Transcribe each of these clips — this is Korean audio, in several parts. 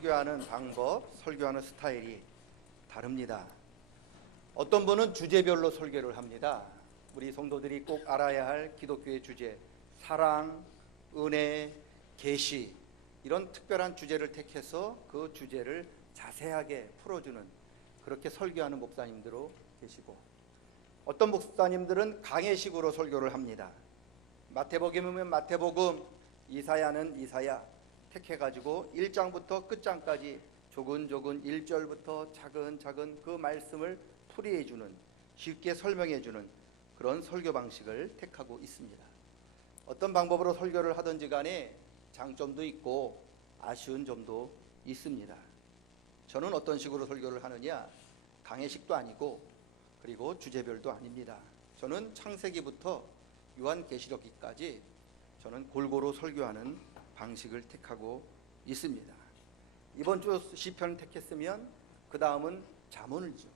설교하는 방법, 설교하는 스타일이 다릅니다. 어떤 분은 주제별로 설교를 합니다. 우리 성도들이 꼭 알아야 할 기독교의 주제, 사랑, 은혜, 계시, 이런 특별한 주제를 택해서 그 주제를 자세하게 풀어주는, 그렇게 설교하는 목사님들도 계시고, 어떤 목사님들은 강해식으로 설교를 합니다. 마태복음이면 마태복음, 이사야는 이사야 택해가지고 1장부터 끝장까지 조근조근 1절부터 차근차근 그 말씀을 풀이해주는, 쉽게 설명해주는 그런 설교 방식을 택하고 있습니다. 어떤 방법으로 설교를 하든지 간에 장점도 있고 아쉬운 점도 있습니다. 저는 어떤 식으로 설교를 하느냐, 강해식도 아니고 그리고 주제별도 아닙니다. 저는 창세기부터 요한계시록기까지 저는 골고루 설교하는 방식을 택하고 있습니다. 이번 주 시편을 택했으면 그 다음은 잠언을죠.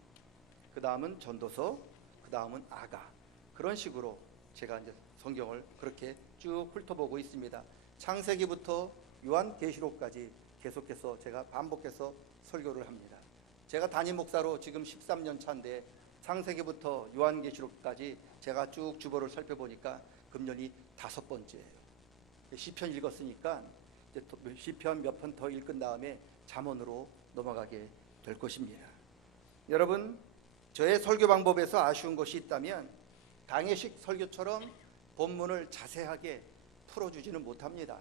그 다음은 전도서, 그 다음은 아가. 그런 식으로 제가 이제 성경을 그렇게 쭉 훑어보고 있습니다. 창세기부터 요한계시록까지 계속해서 제가 반복해서 설교를 합니다. 제가 담임 목사로 지금 13년 차인데 창세기부터 요한계시록까지 제가 쭉 주보를 살펴보니까 금년이 5번째예요. 시편 읽었으니까 이제 시편 몇 편 더 읽은 다음에 잠언으로 넘어가게 될 것입니다. 여러분, 저의 설교 방법에서 아쉬운 것이 있다면 강해식 설교처럼 본문을 자세하게 풀어주지는 못합니다.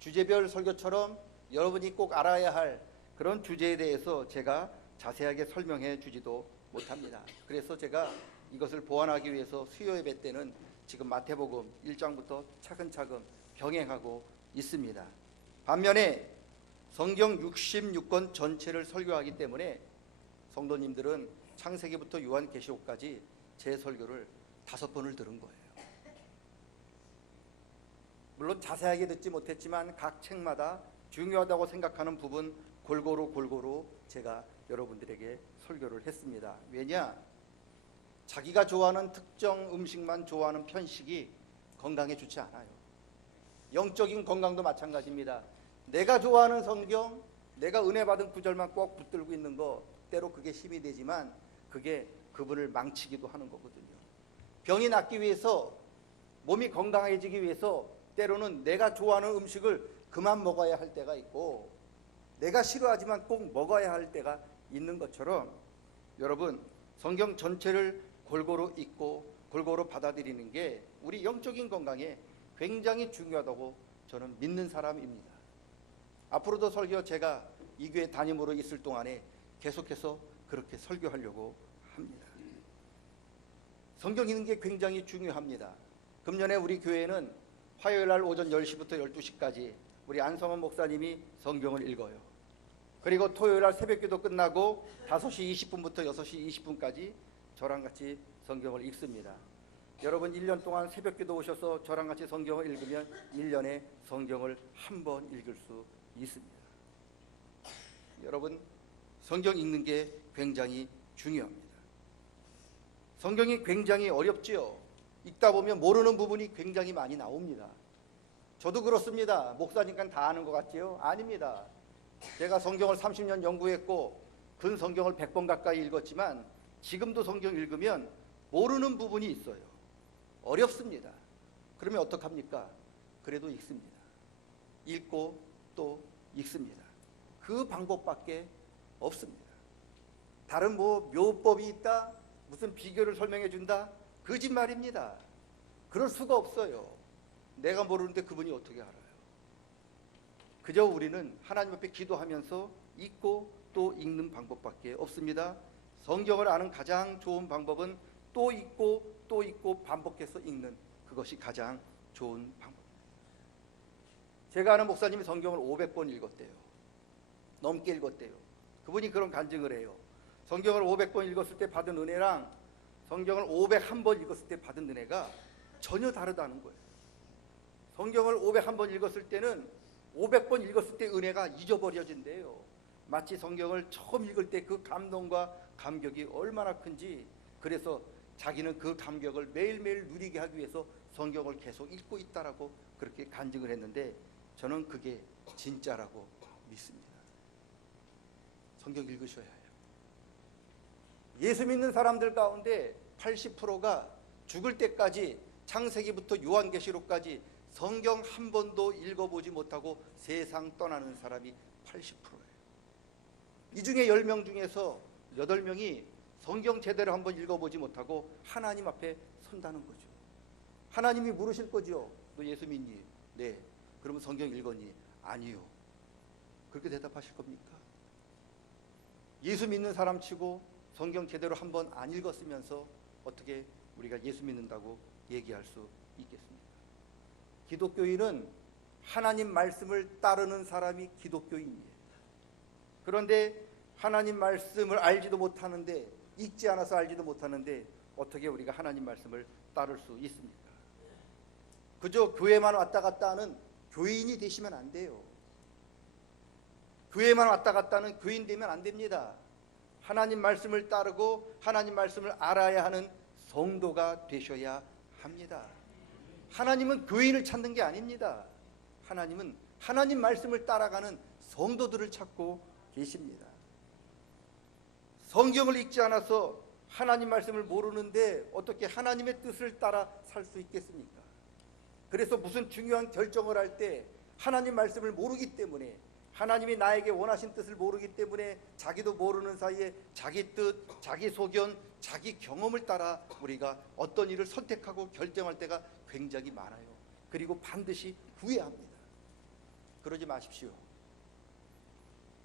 주제별 설교처럼 여러분이 꼭 알아야 할 그런 주제에 대해서 제가 자세하게 설명해 주지도 못합니다. 그래서 제가 이것을 보완하기 위해서 수요 예배 때는 지금 마태복음 1장부터 차근차근 병행하고 있습니다. 반면에 성경 66권 전체를 설교하기 때문에 성도님들은 창세기부터 요한계시록까지 제 설교를 5번을 들은 거예요. 물론 자세하게 듣지 못했지만 각 책마다 중요하다고 생각하는 부분 골고루 제가 여러분들에게 설교를 했습니다. 왜냐? 자기가 좋아하는 특정 음식만 좋아하는 편식이 건강에 좋지 않아요. 영적인 건강도 마찬가지입니다. 내가 좋아하는 성경, 내가 은혜 받은 구절만 꼭 붙들고 있는 거, 때로 그게 힘이 되지만 그게 그분을 망치기도 하는 거거든요. 병이 낫기 위해서, 몸이 건강해지기 위해서 때로는 내가 좋아하는 음식을 그만 먹어야 할 때가 있고, 내가 싫어하지만 꼭 먹어야 할 때가 있는 것처럼, 여러분, 성경 전체를 골고루 읽고 골고루 받아들이는 게 우리 영적인 건강에 굉장히 중요하다고 저는 믿는 사람입니다. 앞으로도 설교 제가 이 교회 담임으로 있을 동안에 계속해서 그렇게 설교하려고 합니다. 성경 읽는 게 굉장히 중요합니다. 금년에 우리 교회는 화요일 날 오전 10시부터 12시까지 우리 안성원 목사님이 성경을 읽어요. 그리고 토요일 날 새벽기도 끝나고 5시 20분부터 6시 20분까지 저랑 같이 성경을 읽습니다. 여러분 1년 동안 새벽기도 오셔서 저랑 같이 성경을 읽으면 1년에 성경을 한 번 읽을 수 있습니다. 여러분, 성경 읽는 게 굉장히 중요합니다. 성경이 굉장히 어렵지요. 읽다 보면 모르는 부분이 굉장히 많이 나옵니다. 저도 그렇습니다. 목사니까 다 아는 것 같지요? 아닙니다. 제가 성경을 30년 연구했고 근 성경을 100번 가까이 읽었지만 지금도 성경 읽으면 모르는 부분이 있어요. 어렵습니다. 그러면 어떡합니까? 그래도 읽습니다. 읽고 또 읽습니다. 그 방법밖에 없습니다. 다른 묘법이 있다, 무슨 비결을 설명해 준다, 거짓말입니다. 그럴 수가 없어요. 내가 모르는데 그분이 어떻게 알아요? 그저 우리는 하나님 앞에 기도하면서 읽고 또 읽는 방법밖에 없습니다. 성경을 아는 가장 좋은 방법은 또 읽고 또 읽고 반복해서 읽는, 그것이 가장 좋은 방법입니다. 제가 아는 목사님이 성경을 500번 읽었대요. 넘게 읽었대요. 그분이 그런 간증을 해요. 성경을 500번 읽었을 때 받은 은혜랑 성경을 501번 읽었을 때 받은 은혜가 전혀 다르다는 거예요. 성경을 501번 읽었을 때는 500번 읽었을 때 은혜가 잊어버려진대요. 마치 성경을 처음 읽을 때 그 감동과 감격이 얼마나 큰지, 그래서 자기는 그 감격을 매일매일 누리게 하기 위해서 성경을 계속 읽고 있다라고 그렇게 간증을 했는데, 저는 그게 진짜라고 믿습니다. 성경 읽으셔야 해요. 예수 믿는 사람들 가운데 80%가 죽을 때까지 창세기부터 요한계시록까지 성경 한 번도 읽어보지 못하고 세상 떠나는 사람이 80%예요. 이 중에 10명 중에서 8명이 성경 제대로 한번 읽어보지 못하고 하나님 앞에 선다는 거죠. 하나님이 물으실 거죠. 너 예수 믿니? 네. 그러면 성경 읽었니? 아니요. 그렇게 대답하실 겁니까? 예수 믿는 사람 치고 성경 제대로 한번 안 읽었으면서 어떻게 우리가 예수 믿는다고 얘기할 수 있겠습니까? 기독교인은 하나님 말씀을 따르는 사람이 기독교인이에요. 그런데 하나님 말씀을 알지도 못하는데, 읽지 않아서 알지도 못하는데 어떻게 우리가 하나님 말씀을 따를 수 있습니까? 그저 교회만 왔다 갔다 하는 교인이 되시면 안 돼요. 교회만 왔다 갔다 하는 교인 되면 안 됩니다. 하나님 말씀을 따르고 하나님 말씀을 알아야 하는 성도가 되셔야 합니다. 하나님은 교인을 찾는 게 아닙니다. 하나님은 하나님 말씀을 따라가는 성도들을 찾고 계십니다. 성경을 읽지 않아서 하나님 말씀을 모르는데 어떻게 하나님의 뜻을 따라 살 수 있겠습니까? 그래서 무슨 중요한 결정을 할 때 하나님 말씀을 모르기 때문에, 하나님이 나에게 원하신 뜻을 모르기 때문에 자기도 모르는 사이에 자기 뜻, 자기 소견, 자기 경험을 따라 우리가 어떤 일을 선택하고 결정할 때가 굉장히 많아요. 그리고 반드시 후회합니다. 그러지 마십시오.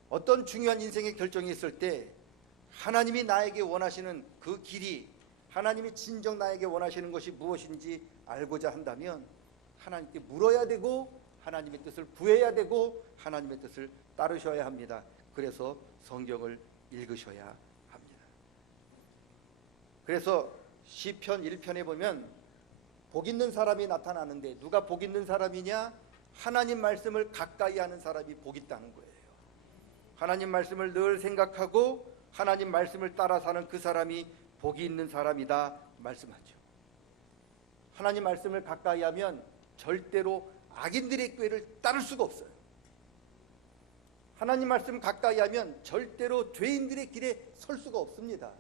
어떤 중요한 인생의 결정이 있을 때 하나님이 나에게 원하시는 그 길이, 하나님이 진정 나에게 원하시는 것이 무엇인지 알고자 한다면 하나님께 물어야 되고 하나님의 뜻을 구해야 되고 하나님의 뜻을 따르셔야 합니다. 그래서 성경을 읽으셔야 합니다. 그래서 시편 1편에 보면 복 있는 사람이 나타나는데, 누가 복 있는 사람이냐? 하나님 말씀을 가까이 하는 사람이 복 있다는 거예요. 하나님 말씀을 늘 생각하고 하나님 말씀을 따라 사는 그 사람이 복이 있는 사람이다 말씀하죠. 하나님 말씀을 가까이 하면 절대로 악인들의 꾀를 따를 수가 없어요. 하나님 말씀 가까이 하면 절대로 죄인들의 길에 설 수가 없습니다.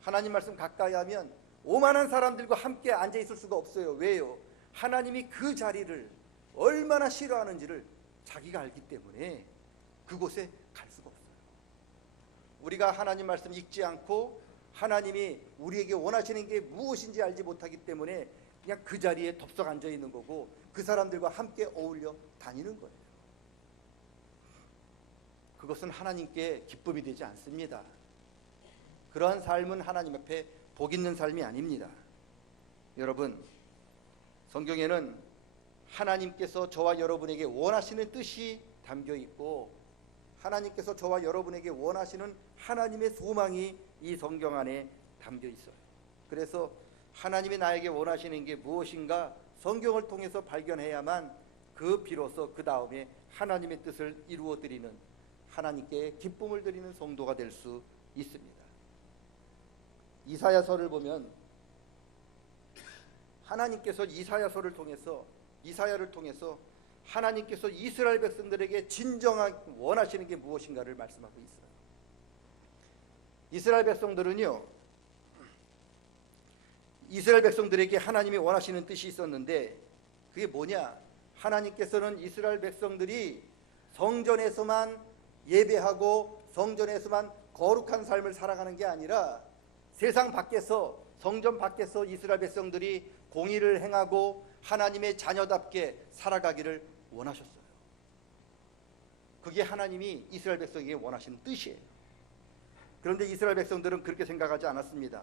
하나님 말씀 가까이 하면 오만한 사람들과 함께 앉아 있을 수가 없어요. 왜요? 하나님이 그 자리를 얼마나 싫어하는지를 자기가 알기 때문에 그곳에 갈 수가 없어요. 우리가 하나님 말씀 읽지 않고 하나님이 우리에게 원하시는 게 무엇인지 알지 못하기 때문에 그냥 그 자리에 덥석 앉아 있는 거고 그 사람들과 함께 어울려 다니는 거예요. 그것은 하나님께 기쁨이 되지 않습니다. 그러한 삶은 하나님 앞에 복 있는 삶이 아닙니다. 여러분, 성경에는 하나님께서 저와 여러분에게 원하시는 뜻이 담겨 있고 하나님께서 저와 여러분에게 원하시는 하나님의 소망이 이 성경 안에 담겨 있어요. 그래서 하나님이 나에게 원하시는 게 무엇인가 성경을 통해서 발견해야만 그 비로소 그 다음에 하나님의 뜻을 이루어 드리는, 하나님께 기쁨을 드리는 성도가 될 수 있습니다. 이사야서를 보면 하나님께서 이사야를 통해서 하나님께서 이스라엘 백성들에게 진정하게 원하시는 게 무엇인가를 말씀하고 있어요. 이스라엘 백성들에게 하나님이 원하시는 뜻이 있었는데 그게 뭐냐? 하나님께서는 이스라엘 백성들이 성전에서만 예배하고 성전에서만 거룩한 삶을 살아가는 게 아니라 세상 밖에서, 성전 밖에서 이스라엘 백성들이 공의를 행하고 하나님의 자녀답게 살아가기를 원하셨어요. 그게 하나님이 이스라엘 백성에게 원하시는 뜻이에요. 그런데 이스라엘 백성들은 그렇게 생각하지 않았습니다.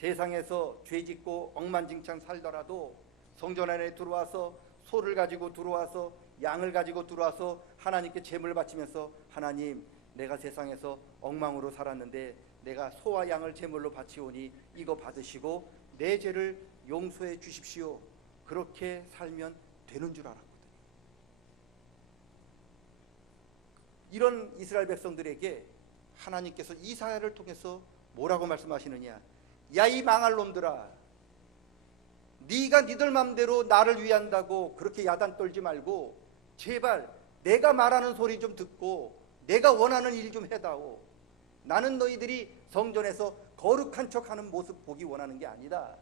세상에서 죄짓고 억만장창 살더라도 성전 안에 들어와서 소를 가지고 들어와서 양을 가지고 들어와서 하나님께 제물을 바치면서, 하나님, 내가 세상에서 엉망으로 살았는데 내가 소와 양을 제물로 바치오니 이거 받으시고 내 죄를 용서해 주십시오. 그렇게 살면 되는 줄 알았거든요. 이런 이스라엘 백성들에게 하나님께서 이사야를 통해서 뭐라고 말씀하시느냐? 야, 이 망할 놈들아, 네가 니들 맘대로 나를 위한다고 그렇게 야단 떨지 말고 제발 내가 말하는 소리 좀 듣고 내가 원하는 일 좀 해다오. 나는 너희들이 성전에서 거룩한 척하는 모습 보기 원하는 게 아니다.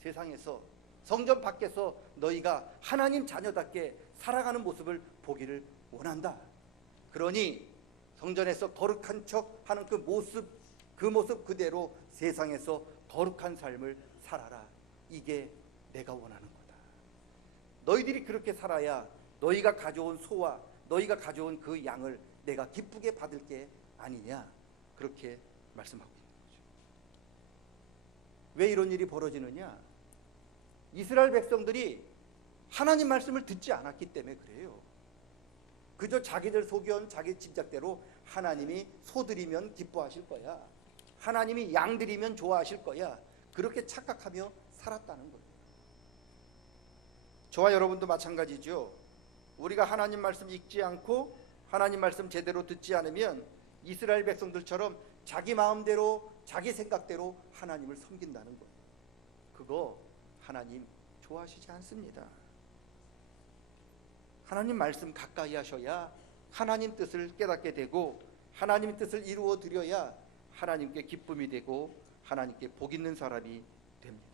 세상에서 성전 밖에서 너희가 하나님 자녀답게 살아가는 모습을 보기를 원한다. 그러니 성전에서 거룩한 척하는 그 모습 그대로 세상에서 거룩한 삶을 살아라. 이게 내가 원하는 거다. 너희들이 그렇게 살아야 너희가 가져온 소와 너희가 가져온 그 양을 내가 기쁘게 받을 게 아니냐. 그렇게 말씀하고 있는 거죠. 왜 이런 일이 벌어지느냐? 이스라엘 백성들이 하나님 말씀을 듣지 않았기 때문에 그래요. 그저 자기들 소견, 자기 짐작대로 하나님이 소 드리면 기뻐하실 거야, 하나님이 양 드리면 좋아하실 거야, 그렇게 착각하며 살았다는 거예요. 저와 여러분도 마찬가지죠. 우리가 하나님 말씀 읽지 않고 하나님 말씀 제대로 듣지 않으면 이스라엘 백성들처럼 자기 마음대로 자기 생각대로 하나님을 섬긴다는 거예요. 그거 하나님 좋아하시지 않습니다. 하나님 말씀 가까이 하셔야 하나님 뜻을 깨닫게 되고 하나님 뜻을 이루어 드려야 하나님께 기쁨이 되고 하나님께 복 있는 사람이 됩니다.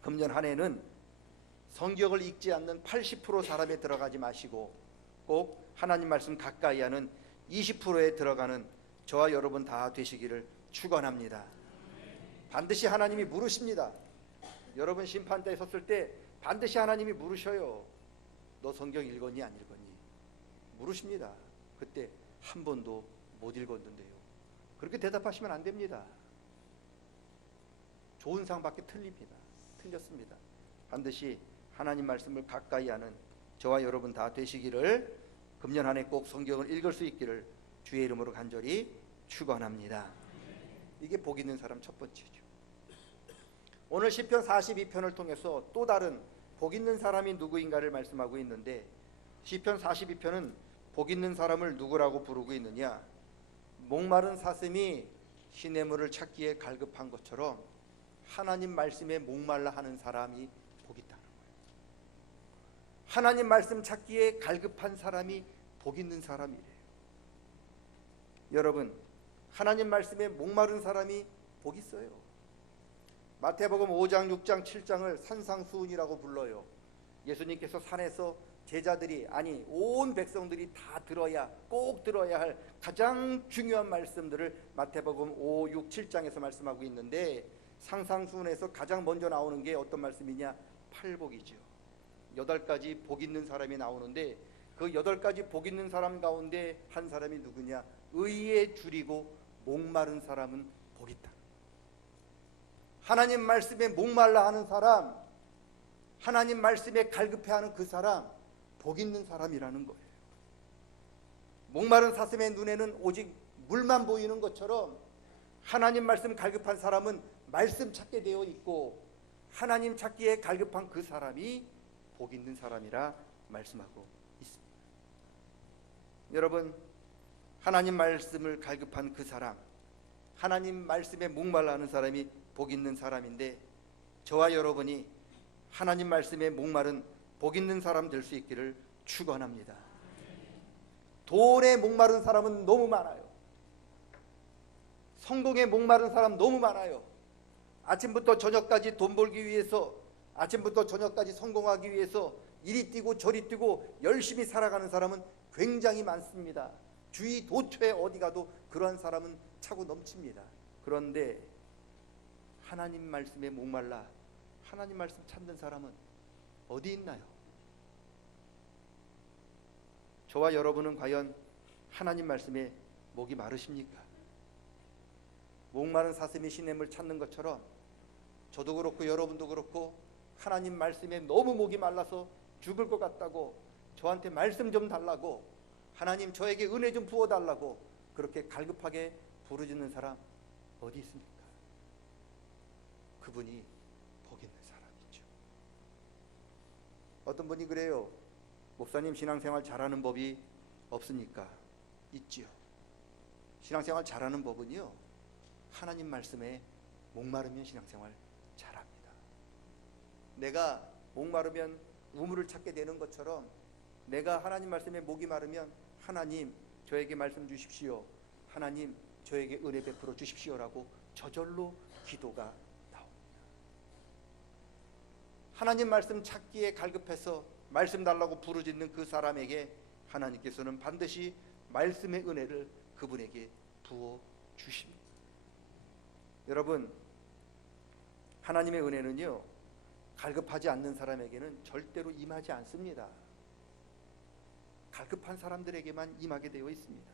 금년 한 해는 성경을 읽지 않는 80% 사람에 들어가지 마시고 꼭 하나님 말씀 가까이 하는 20%에 들어가는 저와 여러분 다 되시기를 축원합니다. 반드시 하나님이 물으십니다. 여러분 심판대에 섰을 때 반드시 하나님이 물으셔요. 너 성경 읽었니 안 읽었니? 물으십니다. 그때 한 번도 못 읽었는데요. 그렇게 대답하시면 안 됩니다. 좋은 상밖에 틀렸습니다. 반드시 하나님 말씀을 가까이 하는 저와 여러분 다 되시기를, 금년 한 해 꼭 성경을 읽을 수 있기를 주의 이름으로 간절히 축원합니다. 이게 복 있는 사람 첫 번째죠. 오늘 시편 42편을 통해서 또 다른 복 있는 사람이 누구인가를 말씀하고 있는데, 시편 42편은 복 있는 사람을 누구라고 부르고 있느냐? 목마른 사슴이 시냇물을 찾기에 갈급한 것처럼 하나님 말씀에 목말라 하는 사람이 복 있다는 거예요. 하나님 말씀 찾기에 갈급한 사람이 복 있는 사람이래요. 여러분, 하나님 말씀에 목마른 사람이 복 있어요. 마태복음 5장, 6장, 7장을 산상수훈이라고 불러요. 예수님께서 산에서 제자들이, 아니 온 백성들이 다 들어야, 꼭 들어야 할 가장 중요한 말씀들을 마태복음 5, 6, 7장에서 말씀하고 있는데, 상상수훈에서 가장 먼저 나오는 게 어떤 말씀이냐? 팔복이죠. 8가지 복 있는 사람이 나오는데, 그 8가지 복 있는 사람 가운데 한 사람이 누구냐? 의에 줄이고 목마른 사람은 복 있다. 하나님 말씀에 목말라 하는 사람, 하나님 말씀에 갈급해하는 그 사람, 복 있는 사람이라는 거예요. 목마른 사슴의 눈에는 오직 물만 보이는 것처럼 하나님 말씀 갈급한 사람은 말씀 찾게 되어 있고, 하나님 찾기에 갈급한 그 사람이 복 있는 사람이라 말씀하고 있습니다. 여러분, 하나님 말씀을 갈급한 그 사람, 하나님 말씀에 목말라 하는 사람이 복 있는 사람인데, 저와 여러분이 하나님 말씀에 목마른 복 있는 사람 될 수 있기를 축원합니다. 돈에 목마른 사람은 너무 많아요. 성공에 목마른 사람 너무 많아요. 아침부터 저녁까지 돈 벌기 위해서, 아침부터 저녁까지 성공하기 위해서 이리 뛰고 저리 뛰고 열심히 살아가는 사람은 굉장히 많습니다. 주위 도처에 어디 가도 그러한 사람은 차고 넘칩니다. 그런데 하나님 말씀에 목말라 하나님 말씀 찾는 사람은 어디 있나요? 저와 여러분은 과연 하나님 말씀에 목이 마르십니까? 목마른 사슴이 시냇물 찾는 것처럼 저도 그렇고 여러분도 그렇고 하나님 말씀에 너무 목이 말라서 죽을 것 같다고, 저한테 말씀 좀 달라고, 하나님 저에게 은혜 좀 부어달라고 그렇게 갈급하게 부르짖는 사람 어디 있습니까? 그분이 복 있는 사람이죠. 어떤 분이 그래요. 목사님, 신앙생활 잘하는 법이 없습니까? 있지요. 신앙생활 잘하는 법은요, 하나님 말씀에 목마르면 신앙생활 잘합니다. 내가 목마르면 우물을 찾게 되는 것처럼 내가 하나님 말씀에 목이 마르면 하나님 저에게 말씀 주십시오, 하나님 저에게 은혜 베풀어 주십시오라고 저절로 기도가 나옵니다. 하나님 말씀 찾기에 갈급해서 말씀 달라고 부르짖는 그 사람에게 하나님께서는 반드시 말씀의 은혜를 그분에게 부어 주십니다. 여러분, 하나님의 은혜는요, 갈급하지 않는 사람에게는 절대로 임하지 않습니다. 갈급한 사람들에게만 임하게 되어 있습니다.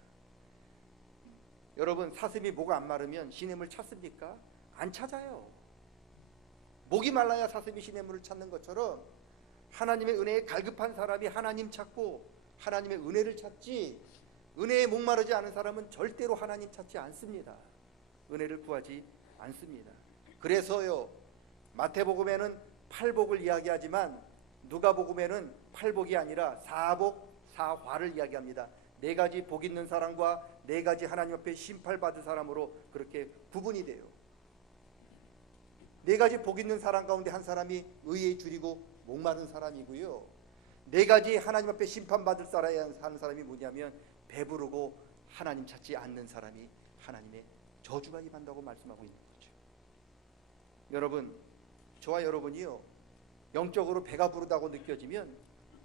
여러분, 사슴이 목 안 마르면 시냇물 찾습니까? 안 찾아요. 목이 말라야 사슴이 시냇물을 찾는 것처럼 하나님의 은혜에 갈급한 사람이 하나님 찾고 하나님의 은혜를 찾지, 은혜에 목마르지 않은 사람은 절대로 하나님 찾지 않습니다. 은혜를 구하지 않습니다. 그래서요, 마태복음에는 팔복을 이야기하지만 누가복음에는 팔복이 아니라 사복, 사화를 이야기합니다. 네 가지 복 있는 사람과 네 가지 하나님 앞에 심판받은 사람으로 그렇게 구분이 돼요. 네 가지 복 있는 사람 가운데 한 사람이 의에 줄이고 목마른 사람이고요, 네 가지 하나님 앞에 심판받을 하는 사람이 뭐냐면 배부르고 하나님 찾지 않는 사람이 하나님의 저주가 임한다고 말씀하고 있는 거죠. 여러분, 저와 여러분이요, 영적으로 배가 부르다고 느껴지면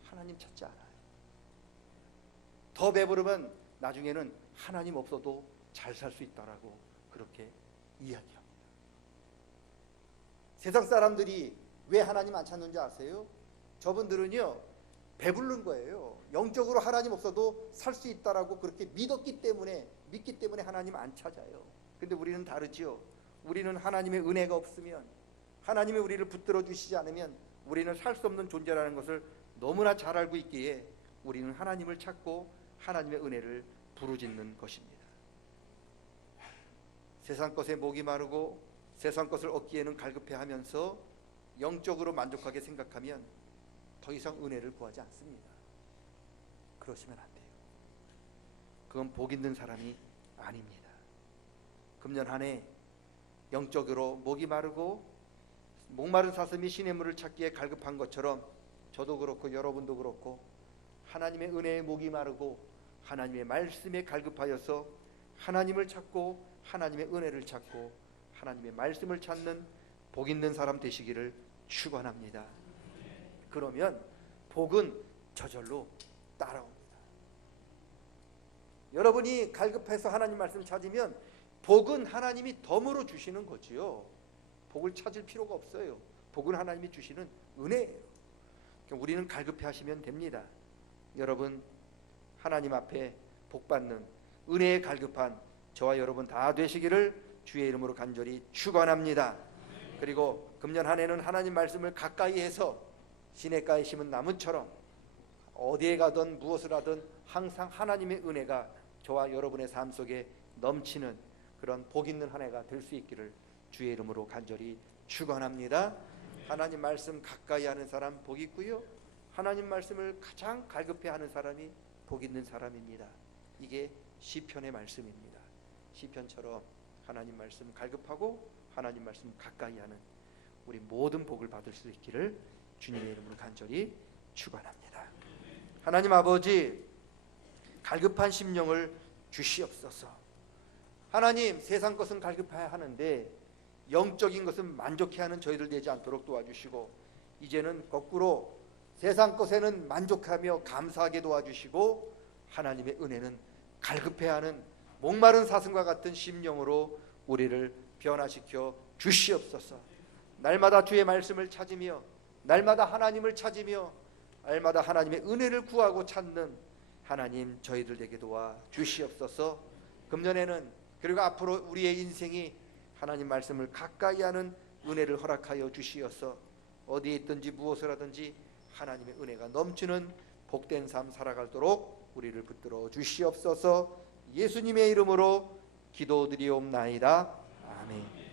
하나님 찾지 않아요. 더 배부르면 나중에는 하나님 없어도 잘 살 수 있다라고 그렇게 이야기합니다. 세상 사람들이 왜 하나님 안 찾는지 아세요? 저분들은요, 배부른 거예요. 영적으로 하나님 없어도 살 수 있다라고 그렇게 믿기 때문에 하나님 안 찾아요. 근데 우리는 다르지요. 우리는 하나님의 은혜가 없으면, 하나님이 우리를 붙들어 주시지 않으면 우리는 살 수 없는 존재라는 것을 너무나 잘 알고 있기에 우리는 하나님을 찾고 하나님의 은혜를 부르짖는 것입니다. 세상 것에 목이 마르고 세상 것을 얻기에는 갈급해하면서 영적으로 만족하게 생각하면 더 이상 은혜를 구하지 않습니다. 그러시면 안 돼요. 그건 복 있는 사람이 아닙니다. 금년 한 해 영적으로 목이 마르고 목마른 사슴이 시냇물을 찾기에 갈급한 것처럼 저도 그렇고 여러분도 그렇고 하나님의 은혜에 목이 마르고 하나님의 말씀에 갈급하여서 하나님을 찾고 하나님의 은혜를 찾고 하나님의 말씀을 찾는 복 있는 사람 되시기를 축원합니다. 그러면 복은 저절로 따라옵니다. 여러분이 갈급해서 하나님 말씀 찾으면 복은 하나님이 덤으로 주시는 거지요. 복을 찾을 필요가 없어요. 복은 하나님이 주시는 은혜예요. 그러니까 우리는 갈급해 하시면 됩니다. 여러분, 하나님 앞에 복받는 은혜에 갈급한 저와 여러분 다 되시기를 주의 이름으로 간절히 축원합니다. 그리고 금년 한 해는 하나님 말씀을 가까이 해서 시냇가에 심은 나무처럼 어디에 가든 무엇을 하든 항상 하나님의 은혜가 저와 여러분의 삶 속에 넘치는 그런 복 있는 한 해가 될 수 있기를 주의 이름으로 간절히 축원합니다. 하나님 말씀 가까이 하는 사람 복 있고요, 하나님 말씀을 가장 갈급해 하는 사람이 복 있는 사람입니다. 이게 시편의 말씀입니다. 시편처럼 하나님 말씀 갈급하고 하나님 말씀 가까이 하는 우리 모든 복을 받을 수 있기를 주님의 이름으로 간절히 축원합니다. 하나님 아버지, 갈급한 심령을 주시옵소서. 하나님, 세상 것은 갈급해야 하는데 영적인 것은 만족해 하는 저희들 되지 않도록 도와주시고, 이제는 거꾸로 세상 것에는 만족하며 감사하게 도와주시고 하나님의 은혜는 갈급해하는 목마른 사슴과 같은 심령으로 우리를 변화시켜 주시옵소서. 날마다 주의 말씀을 찾으며 날마다 하나님을 찾으며 날마다 하나님의 은혜를 구하고 찾는 하나님 저희들 되게 도와 주시옵소서. 금년에는 그리고 앞으로 우리의 인생이 하나님 말씀을 가까이 하는 은혜를 허락하여 주시어서 어디에 있든지 무엇을 하든지 하나님의 은혜가 넘치는 복된 삶 살아가도록 우리를 붙들어 주시옵소서. 예수님의 이름으로 기도드리옵나이다. 아멘.